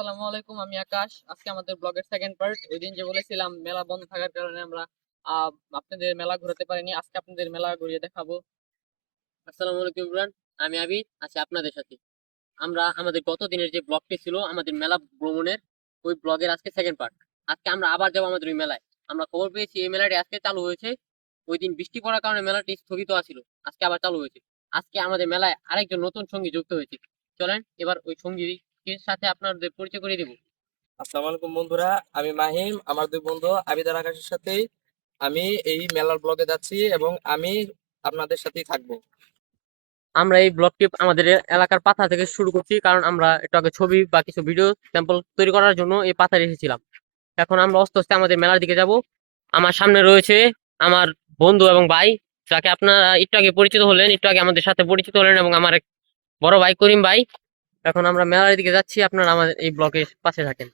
আসসালামু আলাইকুম, আমি আকাশ। আজকে আমাদের ব্লগের সেকেন্ড পার্ট। ওই দিন যে বলেছিলাম মেলা বন্ধ থাকার কারণে আমরা আহ আপনাদের মেলা ঘোরাতে পারিনি, আজকে আপনাদের মেলা ঘুরিয়ে দেখাবো। আসসালামু আলাইকুম ইমরান। আমি আবির আছি আপনাদের সাথে। আমরা আমাদের গত দিনের যে ব্লগটি ছিল আমাদের মেলা ভ্রমণের, ওই ব্লগের আজকে সেকেন্ড পার্ট। আজকে আমরা আবার যাবো আমাদের ওই মেলায়। আমরা খবর পেয়েছি এই মেলাটি আজকে চালু হয়েছে। ওই দিন বৃষ্টি পড়ার কারণে মেলাটি স্থগিত আছিল, আজকে আবার চালু হয়েছে। আজকে আমাদের মেলায় আরেকজন নতুন সঙ্গী যুক্ত হয়েছে। চলেন এবার ওই সঙ্গীর সাথে আপনাদের পরিচয় করে দিব। আসসালামু আলাইকুম বন্ধুরা, আমি মাহিম। আমার দুই বন্ধু আবিদার আকাশের সাথে আমি এই মেলার ব্লগে যাচ্ছি এবং আমি আপনাদের সাথেই থাকবো। আমরা এই ব্লগটি আমাদের এলাকার পাতা থেকে শুরু করছি, কারণ আমরা একটু আগে ছবি বা কিছু ভিডিও স্যাম্পল তৈরি করার জন্য এই পাতায় এসেছিলাম। এখন আমরা আস্তে আস্তে আমাদের মেলার দিকে যাব। আমার সামনে রয়েছে আমার বন্ধু এবং ভাই, যাকে আপনারা একটু আগে পরিচিত হলেন, একটু আগে আমাদের সাথে পরিচিত হলেন, এবং আমার এক বড় ভাই করিম ভাই। এখন আমরা মেলার দিকে যাচ্ছি, আপনারা আমাদের এই ব্লকের পাশে থাকেন।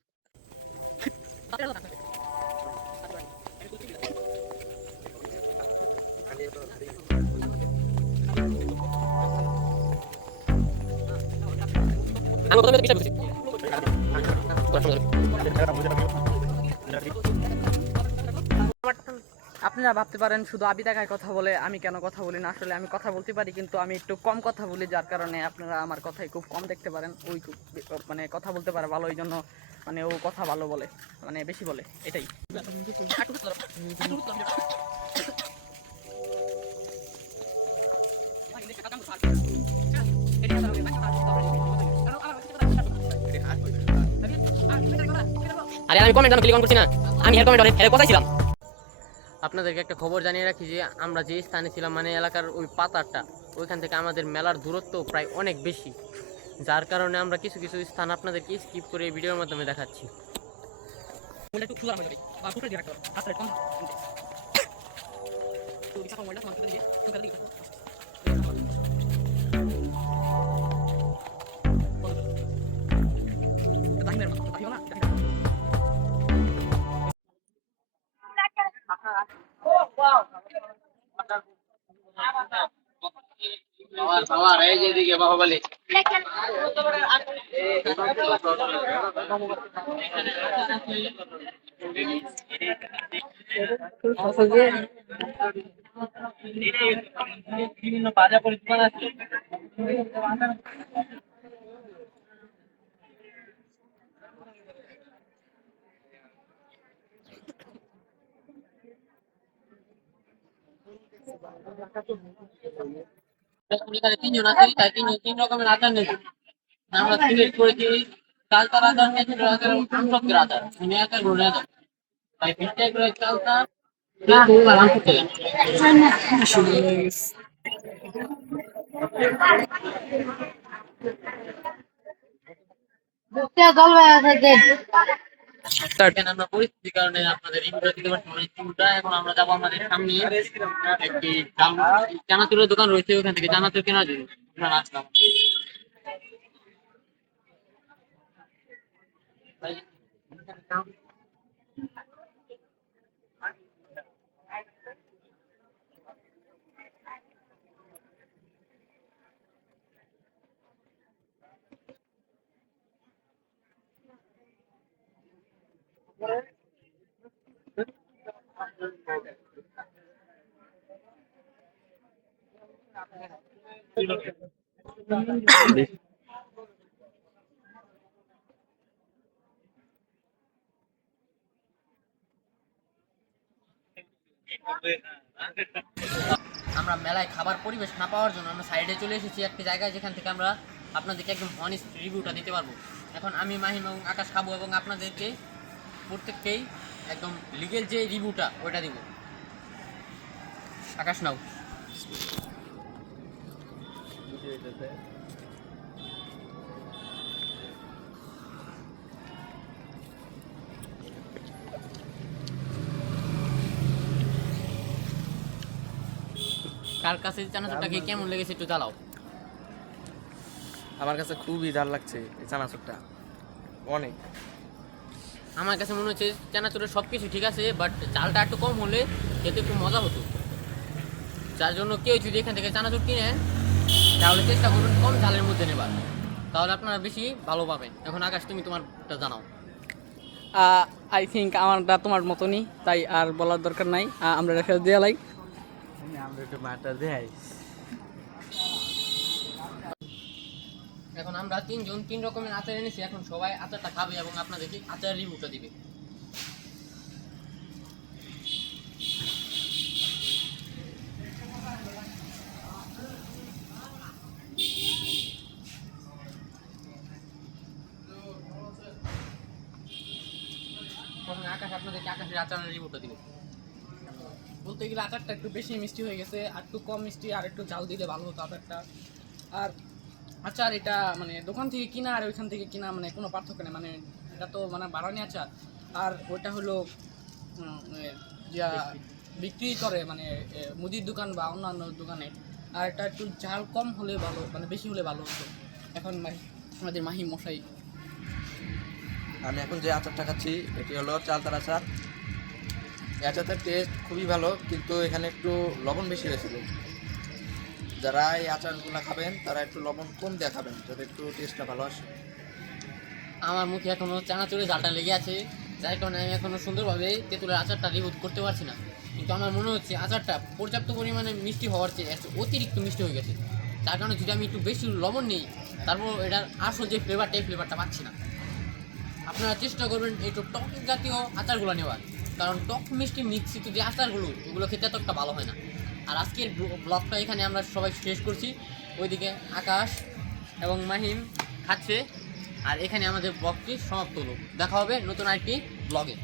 আমি প্রথমে তো বিষয় আপনারা ভাবতে পারেন শুধু আবিদ একাই কথা বলে, আমি কেন কথা বলি না। আসলে আমি কথা বলতে পারি, কিন্তু আমি একটু কম কথা বলি, যার কারণে আপনারা আমার কথাই খুব কম দেখতে পারেন। ওই খুব মানে কথা বলতে পারে ভালো, ওই জন্য মানে ও কথা ভালো বলে, মানে বেশি বলে, এটাই। আরে আমি কমেন্ট ক্লিক করছি না, আমি হেয়ার কমেন্ট হেয়ার কথাই ছিলাম। আপনাদেরকে একটা খবর জানিয়ে রাখি যে আমরা যে স্থানে ছিলাম, মানে এলাকার ওই পাতাটা, ওইখান থেকে আমাদের মেলার দূরত্ব প্রায় অনেক বেশি, যার কারণে আমরা কিছু কিছু স্থান আপনাদেরকে স্কিপ করে ভিডিওর মাধ্যমে দেখাচ্ছি। এই যে দিকে বাহুবলী বিভিন্ন বাজার পরিচালনা আছে। এখানে তিনজন আছে, তাই তিন রকমের আচার নেই। আমরা সিলেক্ট করেছি চালতার আচার, খেজুরের আচার এবং আমসত্বের আচার, ধনে আচার, ধনে আচার। তাই 20 করে চালতা, খেজুর আর আমসত্বের আচার। আমরা পরিস্থিতির কারণে আপনাদের রিভিউটা দিতে পারছি না, রিভিউটা। এখন আমরা যাবো আমাদের সামনে একটি চানাচুরের দোকান রয়েছে, ওখান থেকে চানাচুর কেনার জন্য আমরা আসলাম। আমরা মেলায় খাবার পরিবেশ না পাওয়ার জন্য আমরা সাইডে চলে এসেছি একটি জায়গায়, যেখান থেকে আমরা আপনাদেরকে একদম অনেস্ট রিভিউটা দিতে পারবো। এখন আমি মাহিম এবং আকাশ খাবো এবং আপনাদেরকে প্রত্যেককেই একদম লিগেল যে রিভিউটা ওইটা দিব। আকাশ নাও। কার কাছে চানাচুরটাকে কেমন লেগেছে একটু জ্বালাও। আমার কাছে খুবই ঝাল লাগছে এই চানাচুরটা, অনেক। আমার কাছে মনে হচ্ছে চানাচুরের সব কিছু ঠিক আছে, বাট চালটা একটু কম হলে খেতে একটু মজা হতো। যার জন্য কেউ যদি এখান থেকে চানাচুর কিনে তাহলে চেষ্টা করবেন কম ঝালের মধ্যে নেবার, তাহলে আপনারা বেশি ভালো পাবেন। এখন আকাশ তুমি তোমারটা জানাও। আই থিঙ্ক আমারটা তোমার মতনই, তাই আর বলার দরকার নাই। আমরা রেখে দিয়ে লাই। আমরা একটু মাটা দেখাই। এখন আমরা তিনজন তিন রকমের আচার এনেছি, এখন সবাই আচারটা খাবে এবং আপনাদেরকে আচারের রিভিউটা দিবে। প্রথমে আকাশ আপনাদেরকে আকাশের আচারের রিভিউটা দিবে। বলতে গেলে আচারটা একটু বেশি মিষ্টি হয়ে গেছে, আর একটু কম মিষ্টি, আর একটু ঝাল দিলে ভালো হতো আচারটা। আর আচার এটা মানে দোকান থেকে কিনা আর ওইখান থেকে কিনা মানে কোনো পার্থক্য নেই, মানে এটা তো মানে বাড়ানি আচার, আর ওইটা হলো যা বিক্রি করে মানে মুদির দোকান বা অন্যান্য দোকানে। আর এটা একটু ঝাল কম হলে ভালো, মানে বেশি হলে ভালো হতো। এখন আমাদের মাহিম মশাই। আমি এখন যে আচারটা খাচ্ছি এটি হলো চালতার আচার। এই আচারটার টেস্ট খুবই ভালো, কিন্তু এখানে একটু লবণ বেশি হয়েছিল। যারা এই আচারগুলো খাবেন তারা একটু লবণ কম দিয়ে খাবেন, যাতে একটু টেস্টটা ভালো আসে। আমার মুখে এখনো চানাচুরে ঝালটা লেগে আছে, যার কারণে আমি এখনো সুন্দরভাবে তেঁতুলের আচারটা রিভিউ করতে পারছি না। কিন্তু আমার মনে হচ্ছে আচারটা পর্যাপ্ত পরিমাণে মিষ্টি হওয়ার চেয়ে একটু অতিরিক্ত মিষ্টি হয়ে গেছে, যার কারণে যদি আমি একটু বেশি লবণ নিই তারপর এটার আসল যে ফ্লেভারটা এই ফ্লেভারটা পাচ্ছি না। আপনারা চেষ্টা করবেন একটু টক জাতীয় আচারগুলো নেওয়ার, কারণ টক মিষ্টি মিশ্রিত যে আচারগুলো ওগুলো খেতে এতটা ভালো হয় না। আর আজকের ব্লগটা এখানে আমরা সবাই শেষ করছি। ওইদিকে আকাশ এবং মাহিম খাচ্ছে, আর এখানে আমাদের ব্লগটি সমাপ্ত হলো। দেখা হবে নতুন আরেকটি ব্লগে।